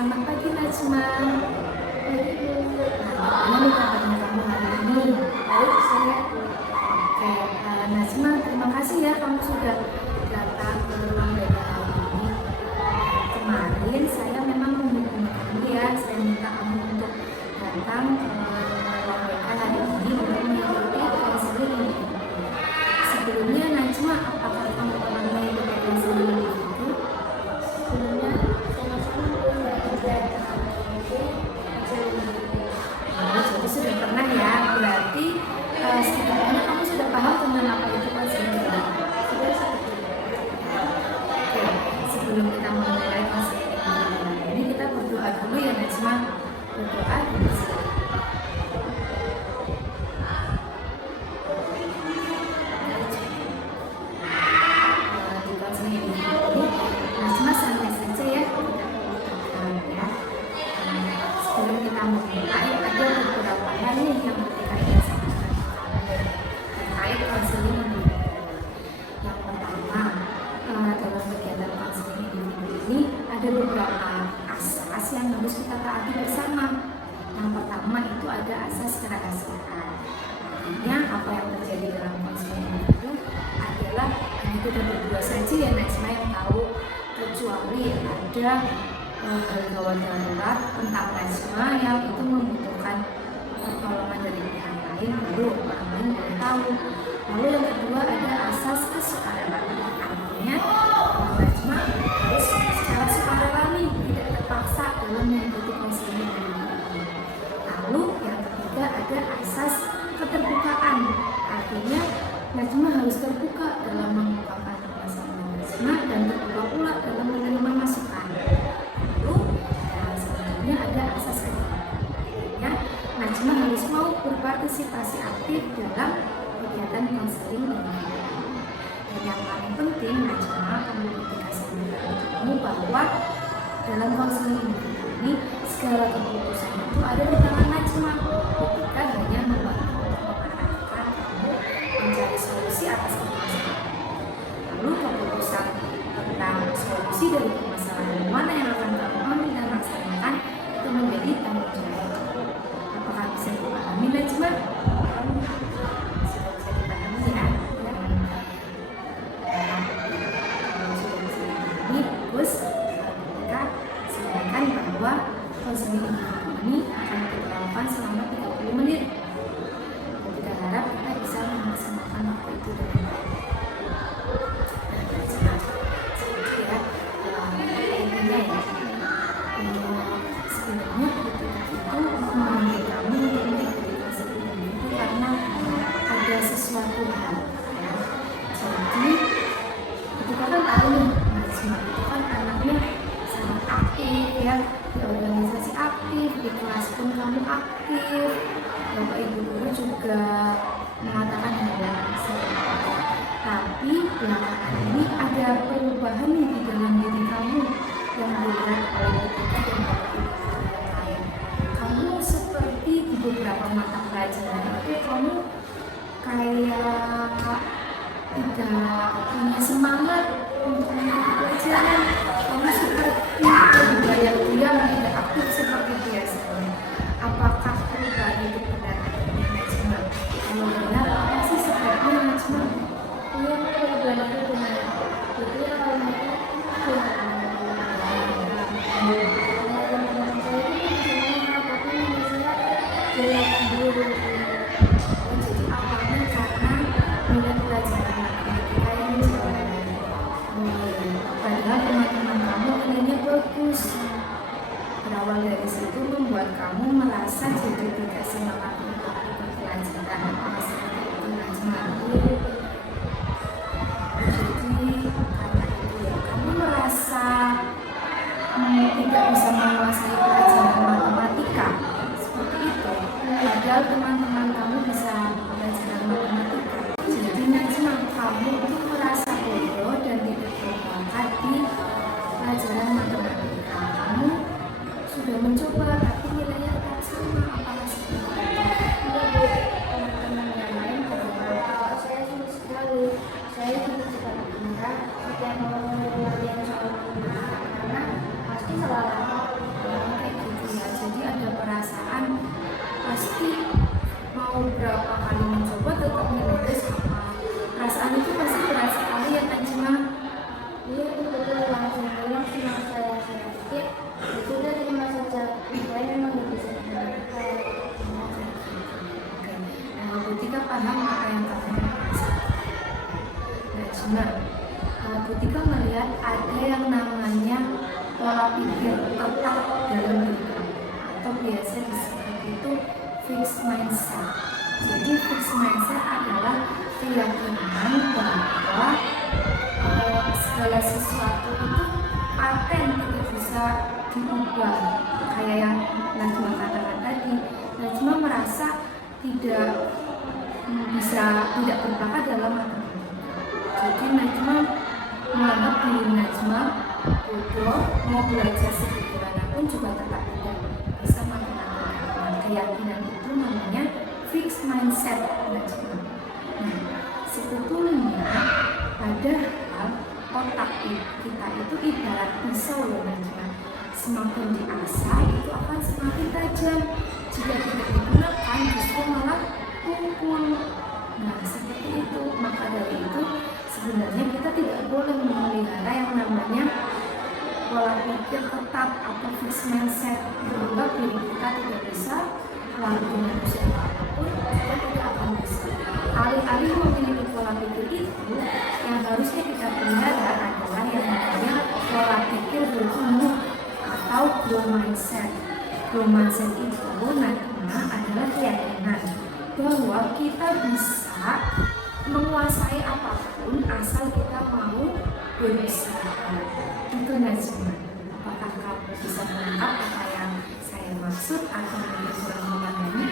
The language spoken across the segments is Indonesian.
Selamat pagi Najma. Gimana nih kabarnya kamu hari ini? Baik, saya Oke, Najma, terima kasih ya kamu sudah datang ke ruang beda hari ini. Kemarin saya memang menghubungi kamu ya, saya minta kamu untuk datang ke ruang BK hari ini untuk mengikuti konseling. Sebelumnya Najma, apakah kamu pernah mengikuti konseling itu? sebelumnya sama-sama belum ada Jadi sudah pernah ya, berarti setidaknya kamu sudah paham tentang apa itu konseling. sudah seperti itu. Oke, sebelum kita memulai konseling ini kita berdoa dulu ya Najma. Berdoa dulu. Di konseling ini Najma santai saja ya, tidak perlu tegang ya. Sebelum kita memulai ada beberapa hal nih yang ketika kita sampaikan terkait konseling individu. Yang pertama, dalam kegiatan konseling individu ini ada beberapa asas yang harus kita taati bersama. Yang pertama itu ada asas kerahasiaan. Artinya apa yang terjadi dalam konseling individu adalah hanya kita berdua saja ya Najma yang tahu, kecuali ada gawat darurat tentang Najma yang itu membutuhkan pertolongan dari pihak lain, baru orang lain boleh tahu. Lalu yang kedua ada asas kesukarela. Artinya Najma harus secara sukarela nih, tidak terpaksa dalam mengikuti konseling individu. Lalu yang ketiga ada asas keterbukaan. Artinya Najma harus terbuka dalam mengungkapkan masalah Najma dan terbuka pula dalam menerima masukan. Lalu yang selanjutnya ada asas keterbukaan. Najma harus mau berpartisipasi aktif dalam kegiatan konseling individu. Dan yang paling penting Najma komunikasi dengan kamu bahwa dalam konseling individu ini segala keputusan itu ada di tangan Najma. Kita hanya membantu mengarahkan kamu mencari solusi atas permasalahan. Lalu keputusan tentang solusi dari permasalahan mana yang akan kamu ambil dan laksanakan itu menjadi tanggung jawab. Apakah bisa dipahami Najma? Sudah bisa dipahami ya? Kalau sudah bisa dipahami, bagus. Kita sampaikan bahwa konseling individu ini akan kita lakukan selama 30 menit. Dan kita harap kita bisa memaksimalkan waktu itu dengan baik. Sebenarnya ketika itu memanggil kamu untuk mengikuti konseling itu karena ada sesuatu hal ya. Jadi kita kan tahu nih Najma itu kan anaknya sangat aktif ya, di organisasi aktif, di kelas pun kamu aktif, bapak ibu guru juga mengatakan hal yang sama. Tapi belakangan ini ada perubahan nih di dalam diri kamu yang dilihat oleh kita dan bapak ibu guru yang lain. Kamu seperti di beberapa mata pelajaran itu kamu kayak tidak punya semangat untuk mengikuti pelajaran. Kamu seperti lebih banyak diam, tidak aktif seperti biasanya. Apakah perubahan itu benar adanya Najma? Kalau benar, apa sih sebabnya Najma? Iya, perubahan itu benar. Jadi awalnya itu teman-teman saya itu semuanya, tapi misalnya jelek dulu. Jadi awalnya karena minat pelajaran matematika yang jelek. Padahal teman-teman kamu nilainya bagus. Berawal dari situ membuat kamu merasa jadi tidak semangat untuk ikut pelajaran. Apakah seperti itu Najma? Jadi karena itu ya kamu merasa tidak bisa menguasai pelajaran matematika seperti itu. Padahal teman-teman kamu bisa pelajaran matematika. Jadi Najma, kamu itu merasa bodoh dan tidak berbakat di pelajaran matematika. Kamu sudah mencoba tapi nilainya tetap sama. Apakah seperti itu? Teman-teman beberapa kali mencoba tetap nilainya sama. Perasaan itu pasti berat sekali ya Najma. Iya betul, langsung pulang setelah saya pikir itu udah terima saja. Saya memang nggak bisa dilakukan. Butika paham apa yang kamu rasakan. Najma, Butika melihat ada yang namanya pola pikir tetap dalam diri kamu, atau biasa disebut itu fixed mindset. Jadi fixed mindset adalah keyakinan bahwa segala sesuatu itu paten, tidak bisa diubah. Kayak yang Najma katakan tadi, Najma merasa tidak berbakat dalam matematika. Jadi Najma menganggap diri Najma bodoh, mau belajar sebagaimana juga tetap tidak bisa matematika. Keyakinan itu namanya fixed mindset Najma. Nah, sebetulnya padahal otak kita itu ibarat pisau loh Najma. Semakin diasah itu akan semakin tajam. Jika tidak digunakan justru malah tumpul. Nah seperti itu. Maka dari itu sebenarnya kita tidak boleh memelihara yang namanya pola pikir tetap atau fixed mindset, sehingga diri kita tidak bisa melakukan manusia apapun, kita tidak akan bisa. Alih-alih memiliki pola pikir itu, yang harusnya kita pelihara adalah yang namanya pola pikir bertumbuh atau growth mindset. Growth mindset itu adalah keyakinan bahwa kita bisa menguasai apapun asal kita mau berusaha. Itu Najma. Apakah kamu bisa menangkap apa yang saya maksud atau mungkin kurang memahami?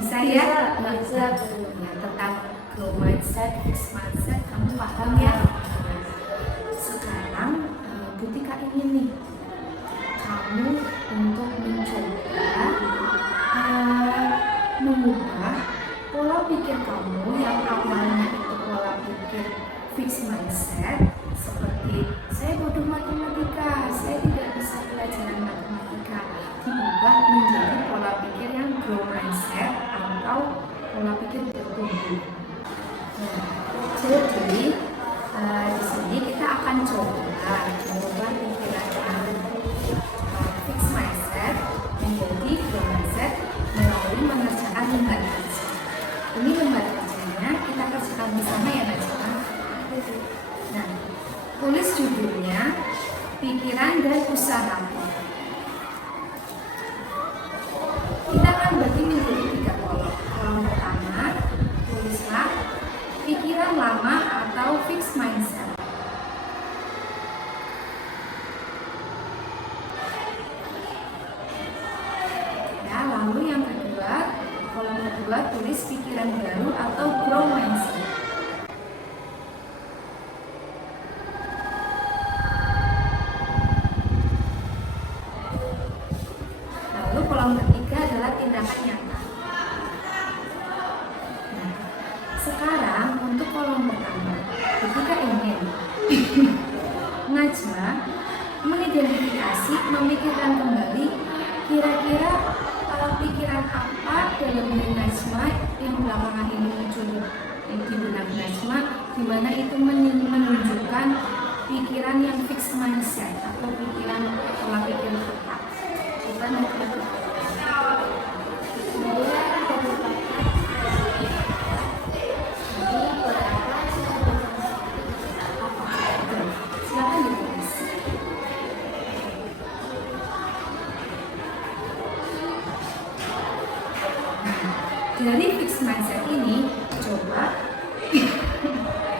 Bisa ya? Bisa. Ya, tentang growth mindset, fixed mindset, kamu paham ya? Sekarang Butika ingin nih kamu untuk mencoba mengubah pola pikir kamu yang awalnya itu pola pikir fixed mindset, seperti saya bodoh matematika, saya tidak bisa pelajaran matematika, diubah menjadi pola pikir yang growth mindset atau pola pikir bertumbuh. Jadi di sini kita akan coba pikiran fixed mindset menjadi growth mindset melalui mengerjakan lembar kerja. Ini lembar kerjanya kita kerjakan bersama ya Najma. Nah, tulis judulnya pikiran dan usaha. Kita akan bagi menjadi 3 kolom. Kolom pertama, tulislah pikiran lama atau fixed mindset. Ya, lalu yang kedua, kolom kedua tulis pikiran baru atau growth mindset. Lalu kolom ketiga adalah tindakan nyata. Nah, sekarang untuk kolom pertama, ketika ingin Najma mengidentifikasi, memikirkan kembali kira-kira pikiran apa dalam diri Najma yang belakangan ini muncul di benak Najma, di mana itu menunjukkan pikiran yang fixed mindset atau pikiran pola pikir tetap. Coba Najma. Silakan ditulis. Dari fixed mindset ini, coba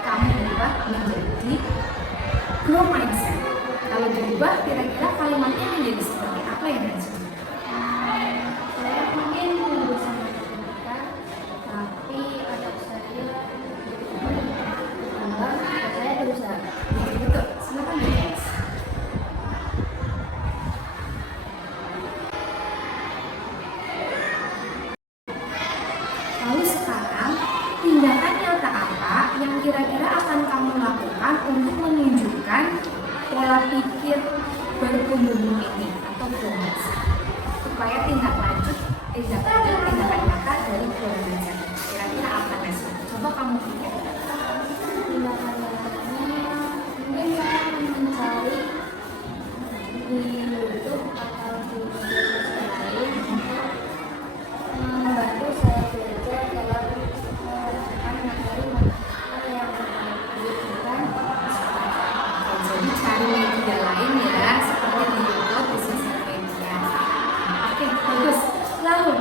kamu ubah menjadi growth mindset. Kalau diubah, kira-kira kalimatnya menjadi seperti apa ya Najma? Saya ingin berusaha matematika, tapi otak saya tambah, saya berusaha. Betul, silakan ditulis. Lalu sekarang, tindakan nyata apa yang kira-kira akan kamu lakukan untuk menunjukkan pola pikir bertumbuh ini atau growth mindset? supaya tindakan nyata dari growth mindset. Kira-kira apa Nasma? Coba kamu pikir. Tindakan nyatanya mungkin saya mencari di YouTube atau di media sosial lain untuk membantu saya belajar dalam mengerjakan materi yang dibutuhkan. Jadi cari media lain ya, seperti di YouTube, di sosial media. Oke, bagus. Lalu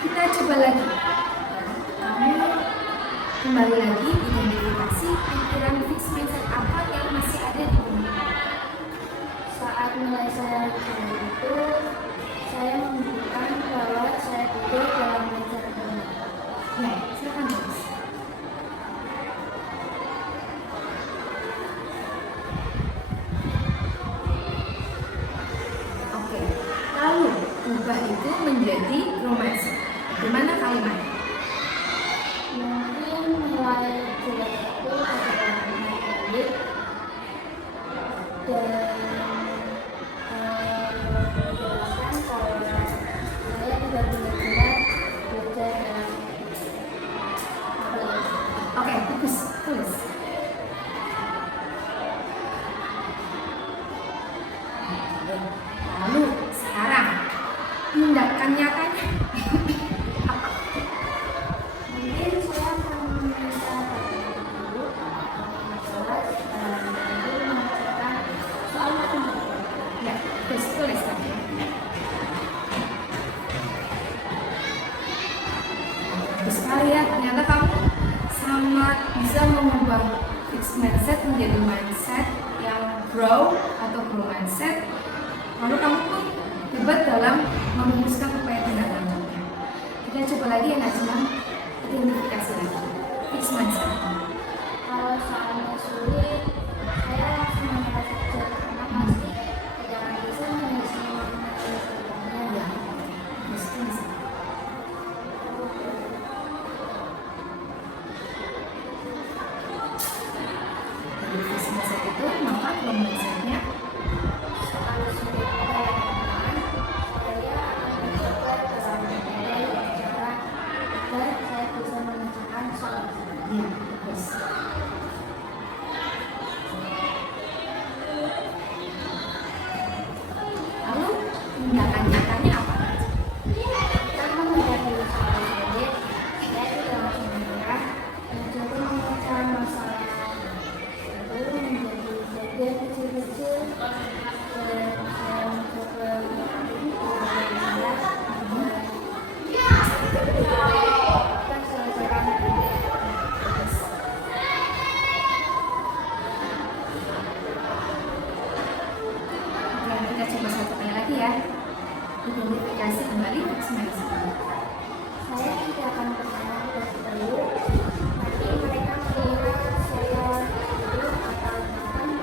kita coba lagi. Kamu kembali lagi identifikasi pikiran fixed mindset apa yang masih ada di benak. Saat nilai saya itu, saya menunjukkan bahwa saya tidur dalam mindset ini. Ya, silakan terus. Oke, lalu ubah itu menjadi growth mindset. Gimana kalimat? Mungkin nilai jelek itu adalah nilai baik dan menjelaskan kalau saya tidak benar-benar belajar dalam materi. Oke, bagus, tulis. Lalu sekarang tindakan nyatanya apa? Mungkin saya akan meminta guru atau kelas membantu mengerjakan soal matematika. Ya, terus tulis lagi. Bagus sekali ya, ternyata kamu sangat bisa mengubah fixed mindset menjadi mindset yang grow atau grow mindset. Lalu kamu pun hebat dalam merumuskan upaya tindak lanjutnya. Kita coba lagi ya Najma, identifikasi lagi fixed mindset. Kalau soalnya sulit, saya langsung menyerah saja karena pasti tidak akan bisa menyelesaikannya. Ya, terus tulis. Dari fixed mindset itu maka grow mindsetnya Kalau sulit dilakukan, saya akan mencoba dalam materi cara agar saya bisa mengerjakan soal tersebut. ya, bagus. Lalu tindakan nyatanya apa? Karena menghadapi soal sulit, saya tidak langsung menyerah, mencoba memecah masalah itu menjadi bagian kecil-kecil dan saya mencoba belajar dan selesaikan. Oke, kita coba satu kali lagi ya. Identifikasi kembali fixed mindset. Saya tidak akan bertanya dahulu, tapi mereka mengira saya guru atau bahkan kepada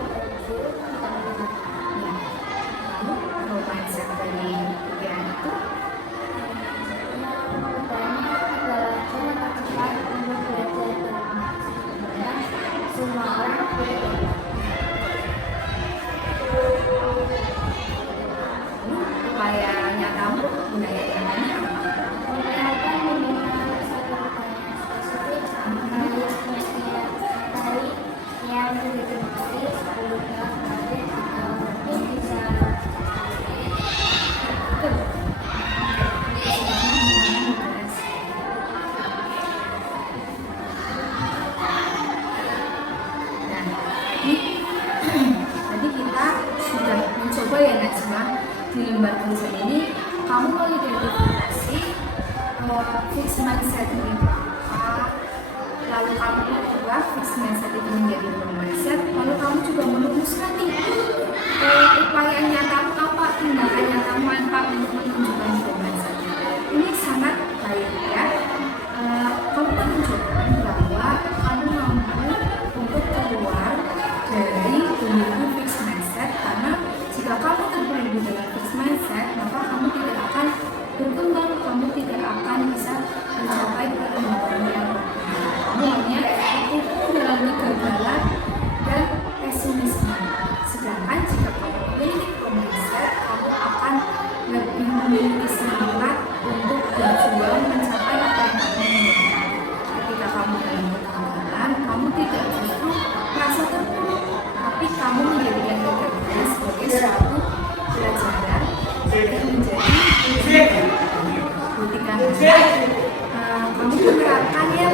guru tidak mendengar. Ya. Lalu grow mindset dari pikiran itu Yang pertama adalah saya tak cepat untuk belajar dan sebenarnya semua orang berbeda. lalu upaya nyatamu budaya nyatanya apa? Menanyakan mendengar satu pertanyaan spesifik terkait materi yang sudah diberi sebelumnya kemarin atau mungkin bisa Betul. Nah, tadi kita sudah mencoba ya Najma di lembar tulisan ini kamu mengidentifikasi fixed mindset itu apa, lalu kamu ubah fixed mindset itu menjadi growth mindset, lalu kamu juga merumuskan nih upaya nyatamu apa, tindakan nyatamu apa untuk menunjukkan growth mindset. Ini sangat baik ya. Kamu menunjukkan bahwa kamu mampu untuk keluar dari belenggu fixed mindset, karena jika kamu terbelenggu dengan fixed mindset maka kamu tidak akan berkembang, kamu tidak akan bisa mencapai perkembangan yang kamu hanya terkungkung dalam kegagalan dan pesimisme. Sedangkan jika kamu memiliki mindset, kamu akan lebih memiliki semangat untuk berjuang mencapai apa yang kamu inginkan. Ketika kamu dalam kegagalan, kamu tidak justru merasa terpuruk, tapi kamu menjadikan kegagalan sebagai suatu pelajaran dan menjadi ketika kamu menerapkan ya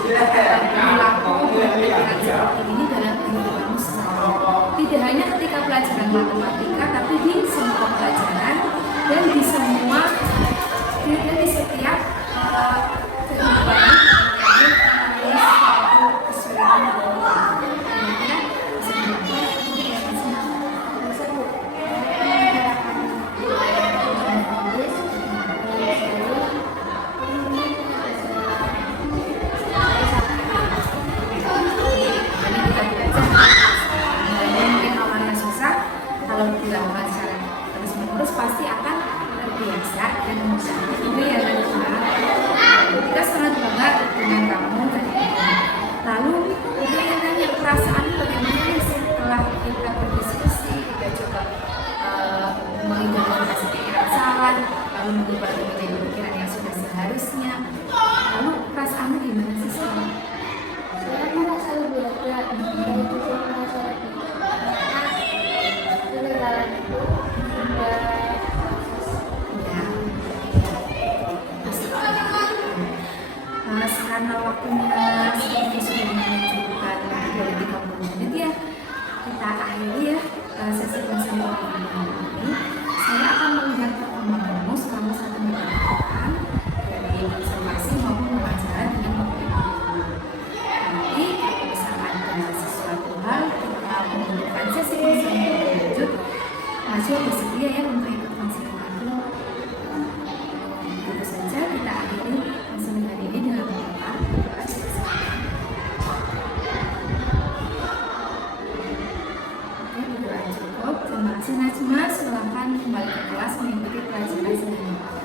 perilaku dan pikiran seperti ini dalam kehidupanmu sehari-hari. Tidak hanya ketika pelajaran matematika, tapi di semua pelajaran dan di semua dan di setiap kehidupan ini suatu kesulitan kira-kira kalau dilakukan secara terus-menerus pasti akan terbiasa dan mudah. Itu ya teman-teman. Ketika sangat bangga dengan kamu tadi. Lalu kita yang tanya perasaan bagaimana nih setelah kita berdiskusi, kita coba mengidentifikasi pikiran salah, lalu mengubah menjadi pikiran yang sudah seharusnya. Lalu perasaanmu gimana sih sekarang? Saya merasa lebih lega dan juga merasa lebih kegagalan itu sudah karena waktunya seperti sudah menunjukkan dari 30 menit ya, kita akhiri ya sesi konseling ini. Saya akan melihat perkembanganmu selama 1 minggu ke depan dari observasi maupun pengajaran dengan memperbaiki. Nanti kalau misalkan ada sesuatu hal kita membutuhkan sesi konseling lebih lanjut, Masih bersedia ya untuk ikut konseling lagi. Tentu saja kita akhiri konseling hari ini dengan berdoa. Oke, berdoa cukup. Terima kasih Najma. Silakan kembali ke kelas mengikuti pelajaran selanjutnya.